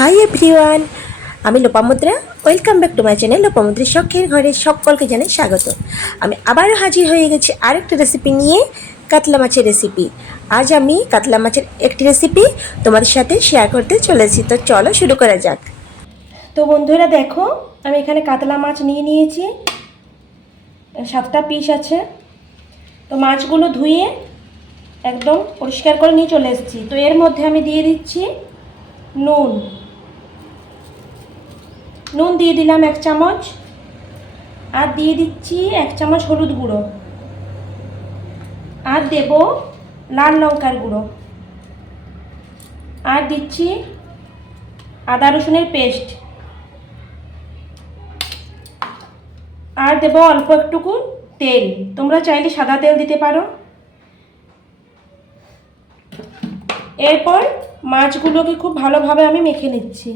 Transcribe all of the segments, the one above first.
High everyone আমি Lopamudra welcome back to my channel Lopamudra শখের ঘরে সকলকে জানাই স্বাগত। আমি আবারও হাজির হয়ে গেছি আরেকটা রেসিপি নিয়ে, কাতলা মাছের রেসিপি আজ আমি কাতলা মাছের একটি রেসিপি তোমাদের সাথে শেয়ার করতে চলেছি, তো চলো শুরু করা যাক। তো বন্ধুরা দেখো, আমি এখানে কাতলা মাছ নিয়ে নিয়েছি, সাতটা পিস আছে। তো মাছগুলো ধুয়ে একদম পরিষ্কার করে নিয়ে চলে এসেছি। তো এর মধ্যে আমি দিয়ে দিচ্ছি নুন। নুন দিয়ে দিলাম এক চামচ আর দিয়ে দিচ্ছি এক চামচ হলুদ গুঁড়ো। আর দেব লাল লঙ্কার গুঁড়ো। আর দিচ্ছি আদা রসুনের পেস্ট। আর দেবো অল্প একটুকু তেল। তোমরা চাইলে সাদা তেল দিতে পারো। এরপর মাছগুলোকে খুব ভালোভাবে আমি মেখে নিচ্ছি।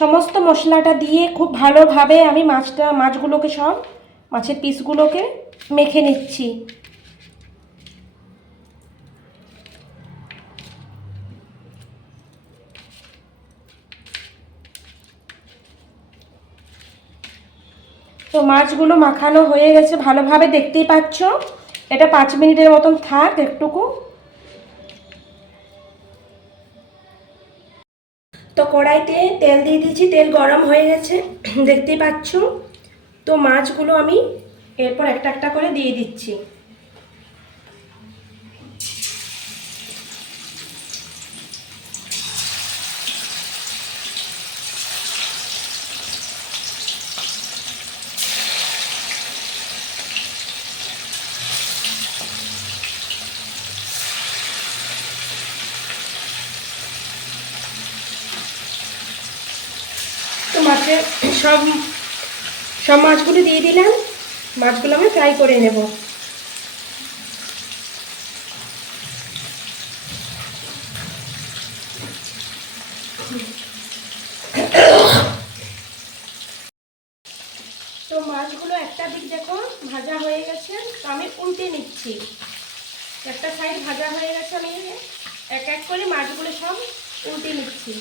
সমস্ত মশলাটা দিয়ে খুব ভালোভাবে আমি মাছটা, মাছগুলোকে সব, মাছের পিসগুলোকে মেখে নিচ্ছি। তো মাছগুলো মাখানো হয়ে গেছে, ভালোভাবে দেখতেই পাচ্ছ। এটা পাঁচ মিনিটের মতন থাক, একটুকু। তো কড়াইতে তেল দিয়ে দিয়েছি, তেল গরম হয়ে গেছে, দেখতেই পাচ্ছ। তো মাছগুলো আমি এরপর একটা একটা করে দিয়ে দিচ্ছি। তো মাছের সব সব মাছগুলো দিয়ে দিলাম। মাছগুলো আমি ফ্রাই করে নেব। তো মাছগুলো একটা দিক দেখো, ভাজা হয়ে গেছে। তো আমি উল্টে নিচ্ছি। একটা সাইড ভাজা হয়ে গেছে, আমি এক এক করে মাছগুলো সব উল্টে নিচ্ছি।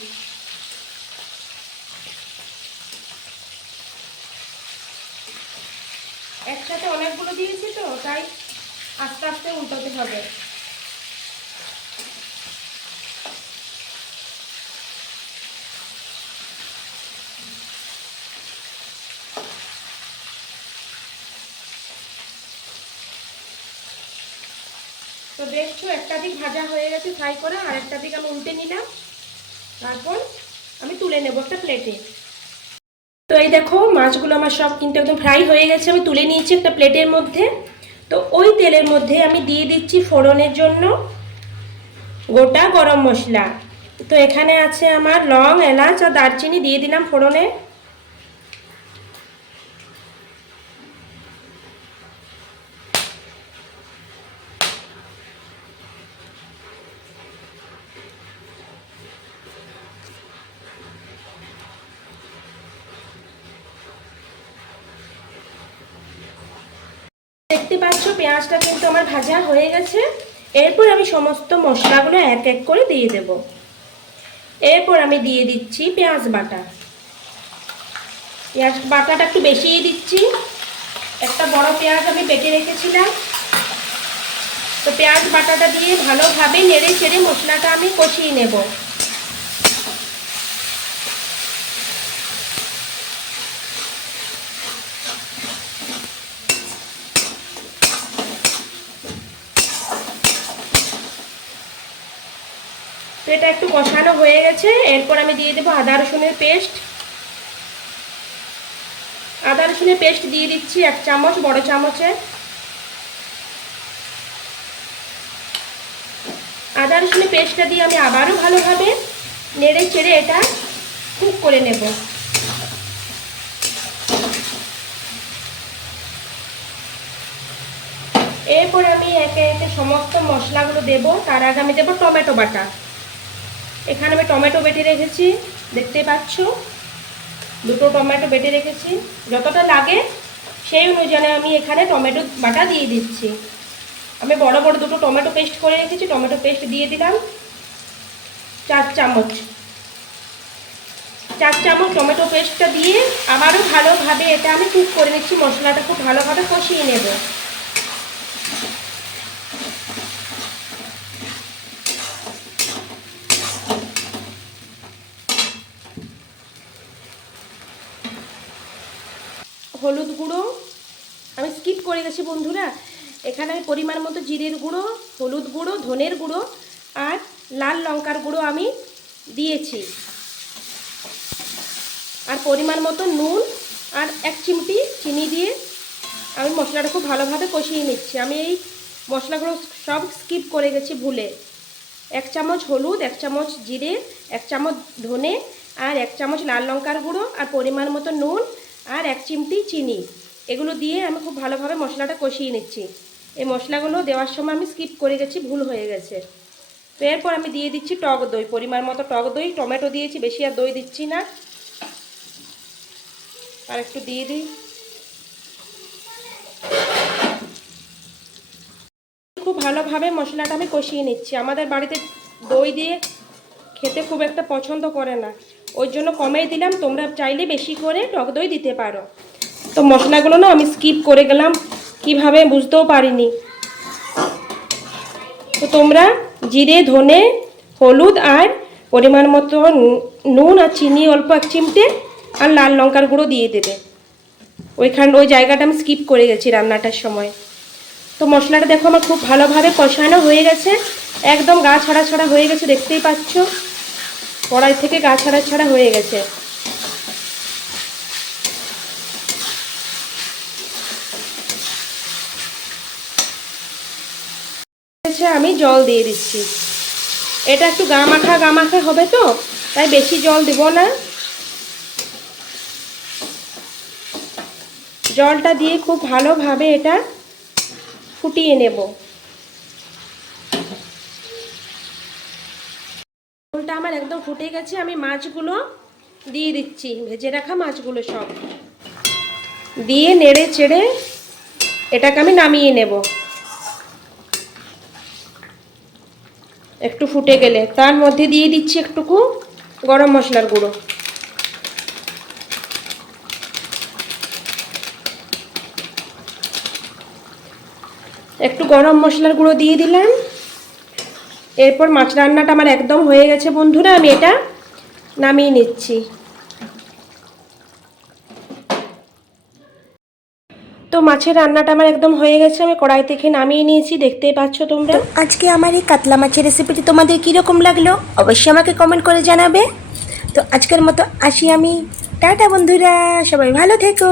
একসাথে অনেকগুলো দিয়েছি তো, তাই আস্তে আস্তে উল্টাতে হবে। তো দেখছ, একটা দিক ভাজা হয়ে গেছে ফ্রাই করা, আর একটা দিক আমি উল্টে নিলাম। তারপর আমি তুলে নেব একটা প্লেটে তো এই দেখো, মাছগুলো আমার সব কিন্তু একদম ফ্রাই হয়ে গেছে। আমি তুলে নিয়েছি একটা প্লেটের মধ্যে। তো ওই তেলের মধ্যে আমি দিয়ে দিচ্ছি ফোড়নের জন্য গোটা গরম মশলা। তো এখানে আছে আমার লং, এলাচ আর দারচিনি দিয়ে দিলাম ফোড়নে দেখতে পাচ্ছ পেঁয়াজটা কিন্তু আমার ভাজা হয়ে গেছে। এরপর আমি সমস্ত মশলাগুলো এক এক করে দিয়ে দেব। এরপর আমি দিয়ে দিচ্ছি পেঁয়াজ বাটা। পেঁয়াজ বাটাটা একটু বেশিই দিচ্ছি। একটা বড় পেঁয়াজ আমি বেটে রেখেছিলাম। তো পেঁয়াজ বাটাটা দিয়ে ভালোভাবে নেড়ে চেড়ে মশলাটা আমি কষিয়ে নেব। এটা একটু কষানো হয়ে গেছে। এরপর আমি দিয়ে দেবো আদা রসুনের পেস্ট। আদা রসুনের পেস্ট দিয়ে দিচ্ছি এক চামচ, বড় চামচে। আদা রসুনের পেস্টটা দিয়ে আমি আবারও ভালোভাবে নেড়ে চেড়ে এটা কুক করে নেব। এরপর আমি একে একে সমস্ত মশলাগুলো দেব। তার আগে আমি দেবো টমেটো বাটা। এখানে আমি টমেটো বেটে রেখেছি, দেখতে পাচ্ছ? দুটো টমেটো বেটে রেখেছি। যতটা লাগে, সেই অনুযায়ী আমি এখানে টমেটো বাটা দিয়ে দিচ্ছি। আমি বড় বড় দুটো টমেটো পেস্ট করে রেখেছি, টমেটো পেস্ট দিয়ে দিলাম চার চামচ। চার চামচ টমেটো পেস্টটা দিয়ে আবারও ভালোভাবে এটা আমি কুক করে নিচ্ছি, মশলাটা খুব ভালোভাবে কষিয়ে নেব। হলুদ গুঁড়ো। আমি স্কিপ করে গেছি বন্ধুরা। এখানে আমি পরিমাণ মতো জিরের গুঁড়ো, হলুদ গুঁড়ো, ধনের গুঁড়ো আর লাল লঙ্কার গুঁড়ো আমি দিয়েছি। আর পরিমাণ মতো নুন আর এক চিমটি চিনি দিয়ে আমি মশলাটা খুব ভালোভাবে কষিয়ে নিচ্ছি। আমি এই মশলাগুলো সব স্কিপ করে গেছি ভুলে। এক চামচ হলুদ, এক চামচ জিরে, এক চামচ ধনে আর এক চামচ লাল লঙ্কার গুঁড়ো আর পরিমাণ মতো নুন আর এক চিমটি চিনি। এগুলো দিয়ে আমি খুব ভালোভাবে মশলাটা কষিয়ে নিচ্ছি। এই মশলাগুলো দেওয়ার সময় আমি স্কিপ করে গেছি, ভুল হয়ে গেছে। তো এরপর আমি দিয়ে দিচ্ছি টক দই। পরিমাণ মতো টক দই, টমেটো দিয়েছি, বেশি আর দই দিচ্ছি না। আর একটু দিয়ে দিই। খুব ভালোভাবে মশলাটা আমি কষিয়ে নিচ্ছি। আমাদের বাড়িতে দই দিয়ে খেতে খুব একটা পছন্দ করে না। ওই জন্য কমেই দিলাম, তোমরা চাইলে বেশি করে টক দই দিতে পারো। তো মশলাগুলো না আমি স্কিপ করে গেলাম, কীভাবে বুঝতেও পারিনি। তো তোমরা জিরে, ধনে, হলুদ আর পরিমাণ মতো নুন আর চিনি অল্প এক চিমটে আর লাল লঙ্কার গুঁড়ো দিয়ে দেবে। ওইখান, ওই জায়গাটা আমি স্কিপ করে গেছি রান্নাটার সময়। তো মশলাটা দেখো আমার খুব ভালোভাবে কষানো হয়ে গেছে, একদম গা ছাড়া ছাড়া হয়ে গেছে, দেখতেই পাচ্ছ। কড়াই থেকে গা ছাড়া ছাড়া হয়ে গেছে। আমি জল দিয়ে দিচ্ছি। এটা একটু গা মাখা গা মাখা হবে তো, তাই বেশি জল দেব না। জলটা দিয়ে খুব ভালোভাবে এটা ফুটিয়ে নেব ঝোলটা আমার একদম ফুটে গেছে, আমি মাছগুলো দিয়ে দিচ্ছি, ভেজে রাখা মাছগুলো সব। দিয়ে নেড়ে চেড়ে এটাকে আমি নামিয়ে নেব। একটু ফুটে গেলে, তার মধ্যে দিয়ে দিচ্ছি একটুকু গরম মশলার গুঁড়ো। একটু গরম মশলার গুঁড়ো দিয়ে দিলাম। এরপর মাছ রান্নাটা আমার একদম হয়ে গেছে বন্ধুরা, আমি এটা নামিয়ে নিচ্ছি। তো মাছের রান্নাটা আমার একদম হয়ে গেছে, আমি কড়াই থেকে নামিয়ে নিয়েছি, দেখতেই পাচ্ছ তোমরা। আজকে আমার এই কাতলা মাছের রেসিপিটি তোমাদের কীরকম লাগল, অবশ্যই আমাকে কমেন্ট করে জানাবে। তো আজকের মতো আসি আমি। টাটা বন্ধুরা, সবাই ভালো থেকো।